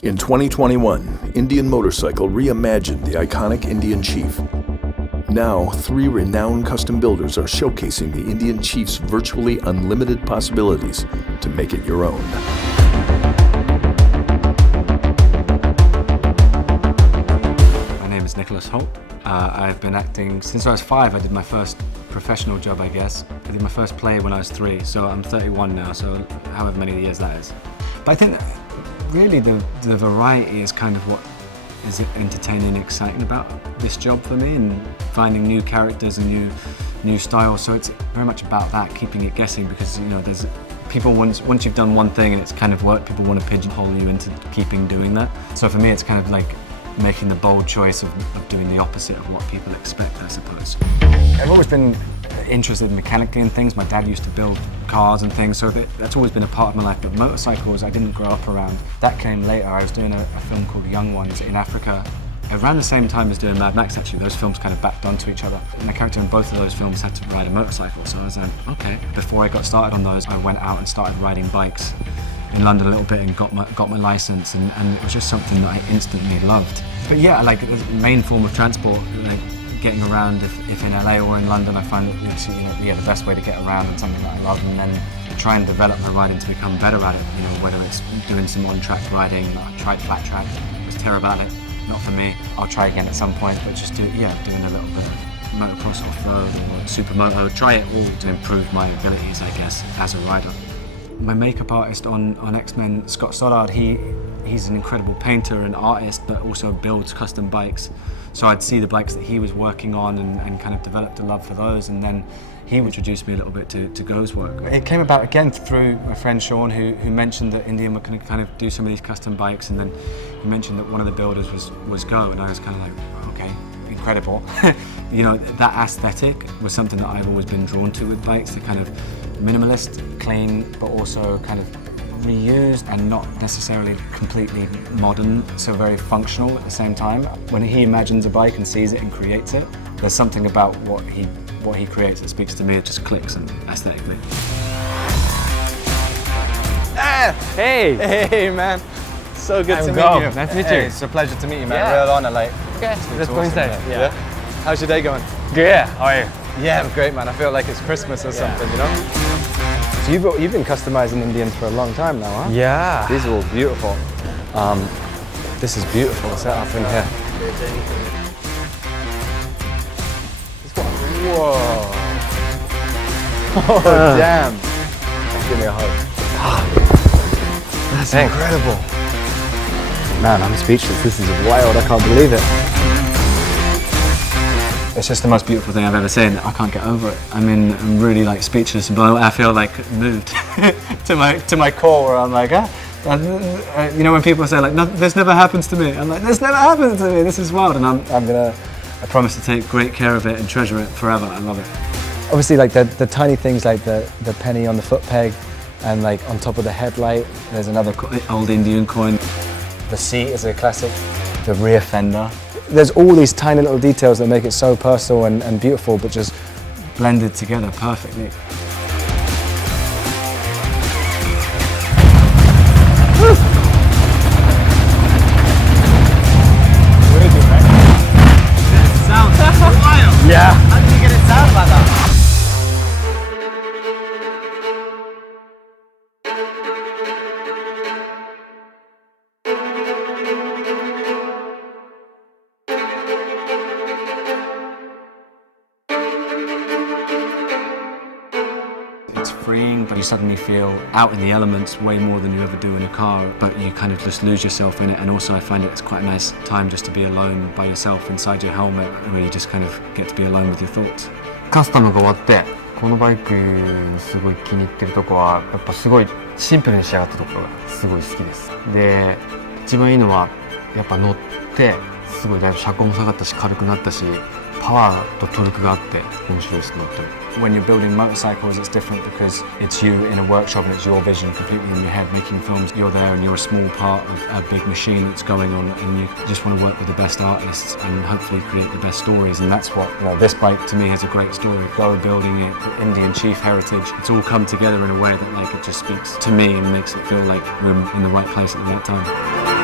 In 2021, Indian Motorcycle reimagined the iconic Indian Chief. Now, 3 renowned custom builders are showcasing the Indian Chief's virtually unlimited possibilities to make it your own. My name is Nicolas Hoult. I've been acting since I was 5. I did my first professional job, I guess. I did my first play when I was 3, so I'm 31 now, so however many years that is. But I think really the variety is kind of what is entertaining and exciting about this job for me, and finding new characters and new styles. So it's very much about that, keeping it guessing, because there's people once you've done one thing and it's kind of worked, people want to pigeonhole you into keeping doing that. So for me it's kind of like making the bold choice of doing the opposite of what people expect, I suppose. I've always been interested mechanically in things. My dad used to build cars and things, so that's always been a part of my life. But motorcycles, I didn't grow up around. That came later. I was doing a film called Young Ones in Africa, around the same time as doing Mad Max, actually. Those films kind of backed onto each other. And the character in both of those films had to ride a motorcycle, so I was like, okay. Before I got started on those, I went out and started riding bikes in London a little bit and got my license, and it was just something that I instantly loved. But yeah, like the main form of transport, like getting around, if in LA or in London, I find the best way to get around and something that I love, and then try and develop my riding to become better at it. Whether it's doing some on-track riding, I tried flat track, was terrible at it, not for me. I'll try again at some point, but just doing a little bit of motocross off-road or supermoto, try it all to improve my abilities, I guess, as a rider. My makeup artist on X-Men, Scott Stoddard, he's an incredible painter and artist, but also builds custom bikes. So I'd see the bikes that he was working on and kind of developed a love for those, and then he introduced me a little bit to Go's work. It came about again through my friend Sean, who mentioned that Indian were going to kind of do some of these custom bikes, and then he mentioned that one of the builders was Go, and I was kind of like, okay, incredible. That aesthetic was something that I've always been drawn to with bikes, the kind of minimalist, clean, but also kind of reused and not necessarily completely modern, so very functional at the same time. When he imagines a bike and sees it and creates it, there's something about what he creates that speaks to me. It just clicks and aesthetically. Hey man, so good to meet you. Nice to meet you. Hey, it's a pleasure to meet you, man. Real honor. Okay, let's go inside. Yeah. How's your day going? Good. How are you? Yeah, I'm great, man. I feel like it's Christmas or something, So you've been customizing Indians for a long time now, huh? Yeah. These are all beautiful. This is beautiful setup in here. Whoa. Oh, damn. Give me a hug. That's incredible. Man, I'm speechless. This is wild. I can't believe it. It's just the most beautiful thing I've ever seen. I can't get over it. I mean, I'm really like speechless and blown away. I feel like moved to my core, where I'm like, when people say like, no, this never happens to me. I'm like, this never happens to me. This is wild, and I promise to take great care of it and treasure it forever. I love it. Obviously, like the tiny things, like the penny on the foot peg, and like on top of the headlight, there's another Old Indian coin. The seat is a classic. The rear fender. There's all these tiny little details that make it so personal and beautiful, but just blended together perfectly. Sounds wild. Yeah. How did you get it sound like that? It's freeing, but you suddenly feel out in the elements way more than you ever do in a car, but you kind of just lose yourself in it. And also I find it's quite a nice time just to be alone by yourself inside your helmet, where you just kind of get to be alone with your thoughts. カスタムが終わってこのバイクすごい気に入ってるとこはやっぱすごいシンプルに仕上がったところがすごい好きです。で一番いいのはやっぱ乗ってすごいだいぶ車高も下がったし軽くなったしパワーとトルクがあって面白いです乗ってる。When you're building motorcycles, it's different because it's you in a workshop and it's your vision completely in your head making films. You're there and you're a small part of a big machine that's going on, and you just want to work with the best artists and hopefully create the best stories. And that's what this bike to me has a great story. Go building it, the Indian Chief heritage. It's all come together in a way that it just speaks to me and makes it feel like we're in the right place at the right time.